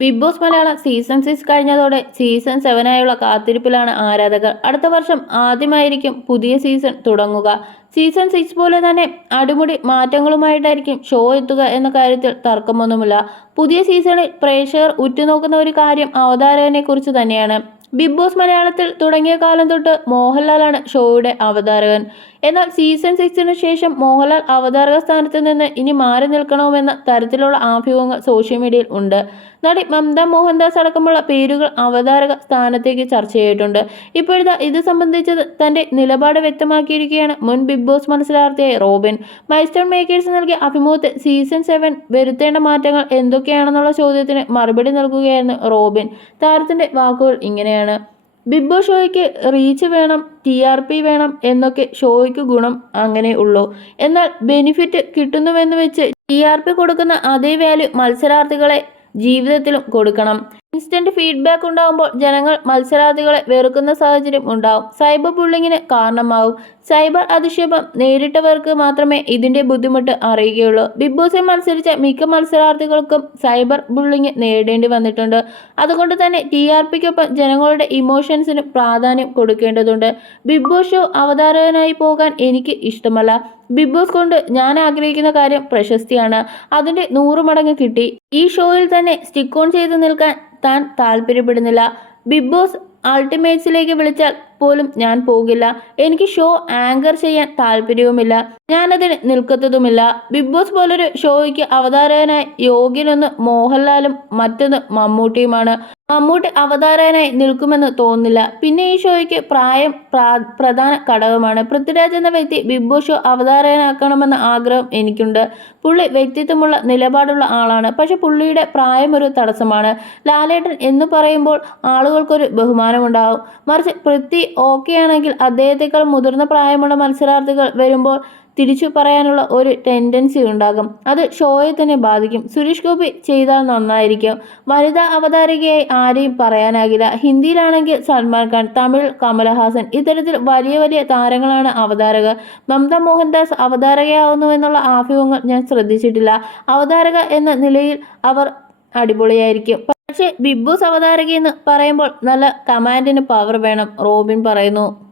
Big Boss Malayalam season six കഴിഞ്ഞതോടെ season സെവനായുള്ള കാത്തിരിപ്പിലാണ് ആരാധകർ. അടുത്ത വർഷം ആദ്യമായിരിക്കും പുതിയ സീസൺ തുടങ്ങുക. സീസൺ സിക്സ് പോലെ തന്നെ അടിമുടി മാറ്റങ്ങളുമായിട്ടായിരിക്കും ഷോ എത്തുക എന്ന കാര്യത്തിൽ തർക്കമൊന്നുമില്ല. പുതിയ സീസണിൽ പ്രേക്ഷകർ ഉറ്റുനോക്കുന്ന ഒരു കാര്യം അവതാരകനെ കുറിച്ച് തന്നെയാണ്. ബിഗ് ബോസ് മലയാളത്തിൽ തുടങ്ങിയ കാലം തൊട്ട് മോഹൻലാലാണ് ഷോയുടെ അവതാരകൻ. എന്നാൽ സീസൺ സിക്സിന് ശേഷം മോഹൻലാൽ അവതാരക സ്ഥാനത്ത് നിന്ന് ഇനി മാറി നിൽക്കണമെന്ന തരത്തിലുള്ള ആഭ്യൂഹങ്ങൾ സോഷ്യൽ മീഡിയയിൽ ഉണ്ട്. നടി മമത മോഹൻദാസ് അടക്കമുള്ള പേരുകൾ അവതാരക സ്ഥാനത്തേക്ക് ചർച്ച ചെയ്തിട്ടുണ്ട്. ഇപ്പോഴത്തെ ഇത് സംബന്ധിച്ച് തന്റെ നിലപാട് വ്യക്തമാക്കിയിരിക്കുകയാണ് മുൻ ബിഗ് ബോസ് മത്സരാർത്ഥിയായ റോബിൻ. മൈസ്റ്റോൺ മേക്കേഴ്സ് നൽകിയ അഭിമുഖത്തിൽ സീസൺ സെവൻ വരുത്തേണ്ട മാറ്റങ്ങൾ എന്തൊക്കെയാണെന്നുള്ള ചോദ്യത്തിന് മറുപടി നൽകുകയായിരുന്നു റോബിൻ. താരത്തിന്റെ വാക്കുകൾ ഇങ്ങനെയാണ്. ബിഗ് ബോസ് ഷോയ്ക്ക് റീച്ച് വേണം ടി ആർ പി വേണം എന്നൊക്കെ ഷോയ്ക്ക് ഗുണം അങ്ങനെ ഉള്ളൂ. എന്നാൽ ബെനിഫിറ്റ് കിട്ടുന്നുവെന്ന് വെച്ച് ടി ആർ പി കൊടുക്കുന്ന അതേ വാല്യൂ മത്സരാർത്ഥികളെ ജീവിതത്തിലും കൊടുക്കണം. ഇൻസ്റ്റന്റ് ഫീഡ്ബാക്ക് ഉണ്ടാകുമ്പോൾ ജനങ്ങൾ മത്സരാർത്ഥികളെ വെറുക്കുന്ന സാഹചര്യം ഉണ്ടാവും. സൈബർ ബുള്ളിങ്ങിന് കാരണമാവും. സൈബർ അധിക്ഷേപം നേരിട്ടവർക്ക് മാത്രമേ ഇതിന്റെ ബുദ്ധിമുട്ട് അറിയുകയുള്ളൂ. ബിഗ് ബോസിൽ മത്സരിച്ച മിക്ക മത്സരാർത്ഥികൾക്കും സൈബർ ബുള്ളിങ് നേരിടേണ്ടി വന്നിട്ടുണ്ട്. അതുകൊണ്ട് തന്നെ ടി ആർ പിക്കൊപ്പം ജനങ്ങളുടെ ഇമോഷൻസിന് പ്രാധാന്യം കൊടുക്കേണ്ടതുണ്ട്. ബിഗ് ബോസ് ഷോ അവതാരകനായി പോകാൻ എനിക്ക് ഇഷ്ടമല്ല. ബിഗ് ബോസ് കൊണ്ട് ഞാൻ ആഗ്രഹിക്കുന്ന കാര്യം പ്രശസ്തിയാണ്. അതിന്റെ നൂറ് മടങ്ങ് കിട്ടി. ഈ ഷോയിൽ തന്നെ സ്റ്റിക്ക് ഓൺ ചെയ്ത് നിൽക്കാൻ താൻ താല്പര്യപ്പെടുന്നില്ല. ബിഗ് ബോസ് അൾട്ടിമേറ്റ്സിലേക്ക് വിളിച്ചാൽ പോലും ഞാൻ പോകില്ല. എനിക്ക് ഷോ ആങ്കർ ചെയ്യാൻ താല്പര്യവുമില്ല. ഞാനതിന് നിൽക്കത്തതുമില്ല. ബിഗ് ബോസ് പോലൊരു ഷോയ്ക്ക് അവതാരകനായി യോഗ്യനൊന്ന് മോഹൻലാലും മറ്റൊന്ന് മമ്മൂട്ടിയുമാണ്. മമ്മൂട്ടി അവതാരകനായി നിൽക്കുമെന്ന് തോന്നുന്നില്ല. പിന്നെ ഈ ഷോയ്ക്ക് പ്രായം പ്രധാന ഘടകമാണ്. പൃഥ്വിരാജ് എന്ന വ്യക്തി ബിഗ് ബോസ് ഷോ അവതാരകനാക്കണമെന്ന ആഗ്രഹം എനിക്കുണ്ട്. പുള്ളി വ്യക്തിത്വമുള്ള നിലപാടുള്ള ആളാണ്. പക്ഷെ പുള്ളിയുടെ പ്രായം ഒരു തടസ്സമാണ്. ലാലേട്ടൻ എന്ന് പറയുമ്പോൾ ആളുകൾക്കൊരു ബഹുമാനമുണ്ടാവും. മറിച്ച് പൃഥ്വി ഓക്കെ ആണെങ്കിൽ അദ്ദേഹത്തെക്കാൾ മുതിർന്ന പ്രായമുള്ള മത്സരാർത്ഥികൾ വരുമ്പോൾ തിരിച്ചു പറയാനുള്ള ഒരു ടെൻഡൻസി ഉണ്ടാകും. അത് ഷോയെ തന്നെ ബാധിക്കും. സുരേഷ് ഗോപി ചെയ്താൽ നന്നായിരിക്കും. വനിതാ അവതാരികയായി ആരെയും പറയാനാകില്ല. ഹിന്ദിയിലാണെങ്കിൽ സൽമാൻ ഖാൻ തമിഴ് കമലഹാസൻ ഇത്തരത്തിൽ വലിയ വലിയ താരങ്ങളാണ് അവതാരകർ. മമത മോഹൻദാസ് അവതാരകയാവുന്നു എന്നുള്ള ആഭ്യൂഹങ്ങൾ ഞാൻ ശ്രദ്ധിച്ചിട്ടില്ല. അവതാരക എന്ന നിലയിൽ അവർ അടിപൊളിയായിരിക്കും. പക്ഷേ ബിഗ് ബോസ് അവതാരകയെന്ന് പറയുമ്പോൾ നല്ല കമാൻഡിന് പവർ വേണം റോബിൻ പറയുന്നു.